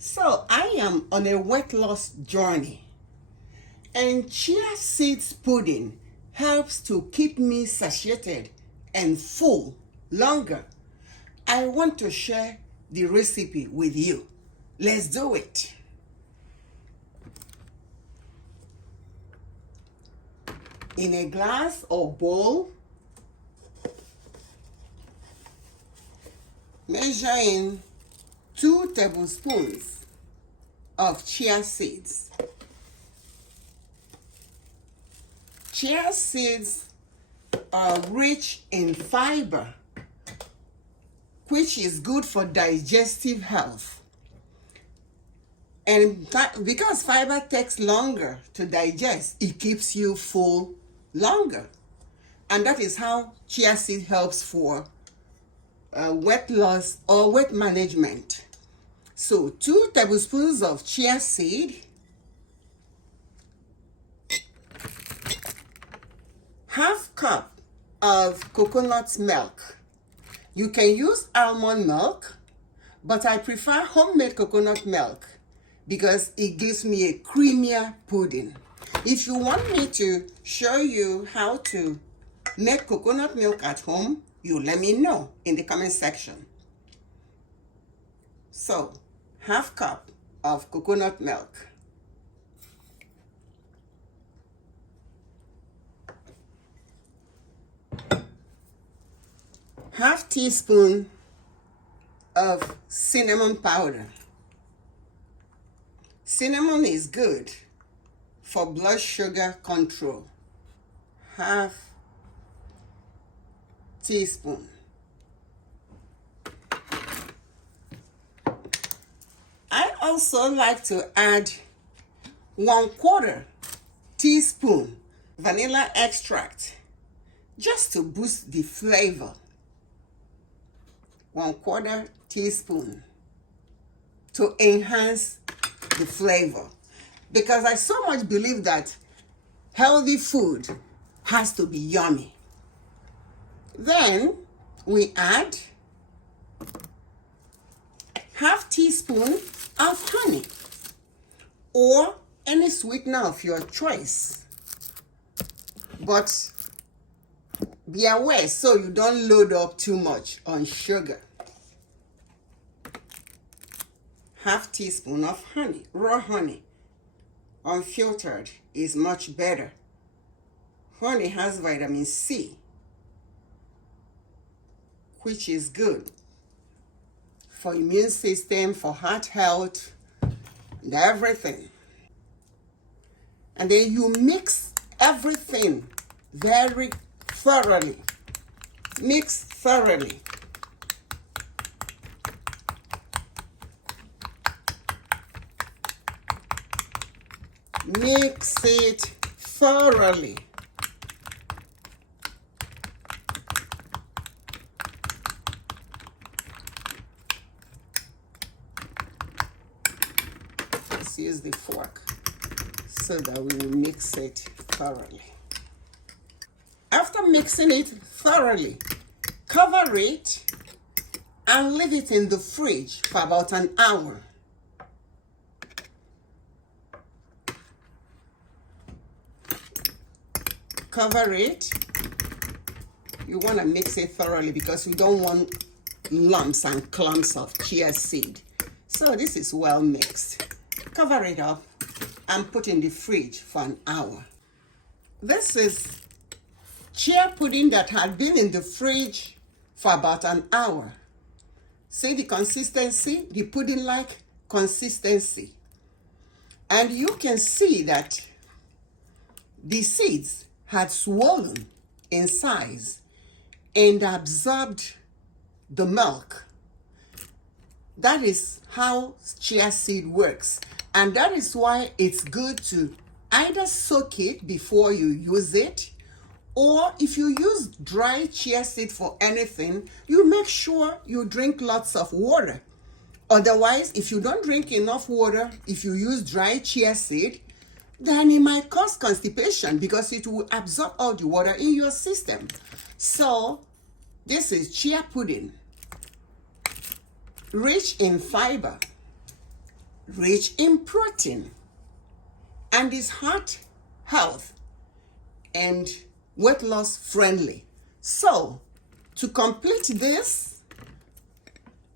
So I am on a weight loss journey, and chia seeds pudding helps to keep me satiated and full longer. I want to share the recipe with you. Let's do it. In a glass or bowl, measure in 2 tablespoons of chia seeds. Chia seeds are rich in fiber, which is good for digestive health. And because fiber takes longer to digest, it keeps you full longer. And that is how chia seed helps for weight loss or weight management. So 2 tablespoons of chia seed, half cup of coconut milk. You can use almond milk, but I prefer homemade coconut milk because it gives me a creamier pudding. If you want me to show you how to make coconut milk at home, you let me know in the comment section. So, half cup of coconut milk. Half teaspoon of cinnamon powder. Cinnamon is good for blood sugar control. Half teaspoon. I also like to add 1/4 teaspoon vanilla extract just to boost the flavor. 1/4 teaspoon to enhance the flavor, because I so much believe that healthy food has to be yummy. Then we add half teaspoon of honey or any sweetener of your choice, but be aware so you don't load up too much on sugar. Half teaspoon of honey, raw honey, unfiltered is much better. Honey has vitamin C, which is good for immune system, for heart health, and everything. And then you mix everything very thoroughly. Mix thoroughly. Mix it thoroughly. Let's use the fork so that we will mix it thoroughly. After mixing it thoroughly, cover it and leave it in the fridge for about an hour. Cover it. You want to mix it thoroughly because you don't want lumps and clumps of chia seed. So this is well mixed. Cover it up and put in the fridge for an hour. This is chia pudding that had been in the fridge for about an hour. See the consistency, the pudding-like consistency. And you can see that the seeds had swollen in size and absorbed the milk. That is how chia seed works. And that is why it's good to either soak it before you use it, or if you use dry chia seed for anything, you make sure you drink lots of water. Otherwise, if you don't drink enough water, if you use dry chia seed, then it might cause constipation because it will absorb all the water in your system. So this is chia pudding, rich in fiber, rich in protein, and is heart health and weight loss friendly. So to complete this,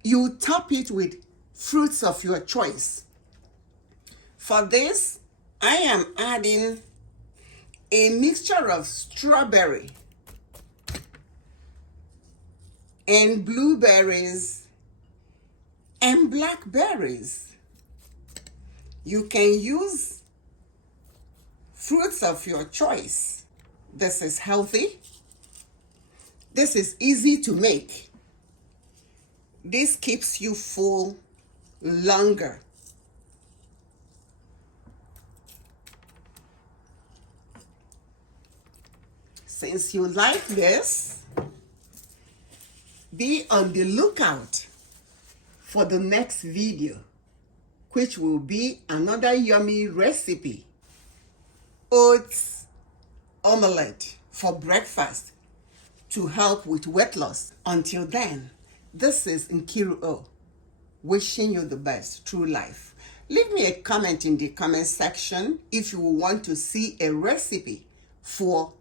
you top it with fruits of your choice. For this, I am adding a mixture of strawberry and blueberries and blackberries. You can use fruits of your choice. This is healthy. This is easy to make. This keeps you full longer. Since you like this, be on the lookout for the next video, which will be another yummy recipe. Oats omelette for breakfast to help with weight loss. Until then, this is Nkiruoh, wishing you the best through life. Leave me a comment in the comment section if you want to see a recipe for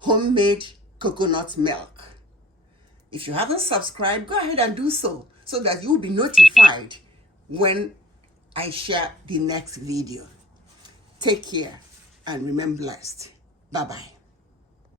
homemade coconut milk. If you haven't subscribed, go ahead and do so that you'll be notified when I share the next video. Take care and remain blessed. Bye-bye.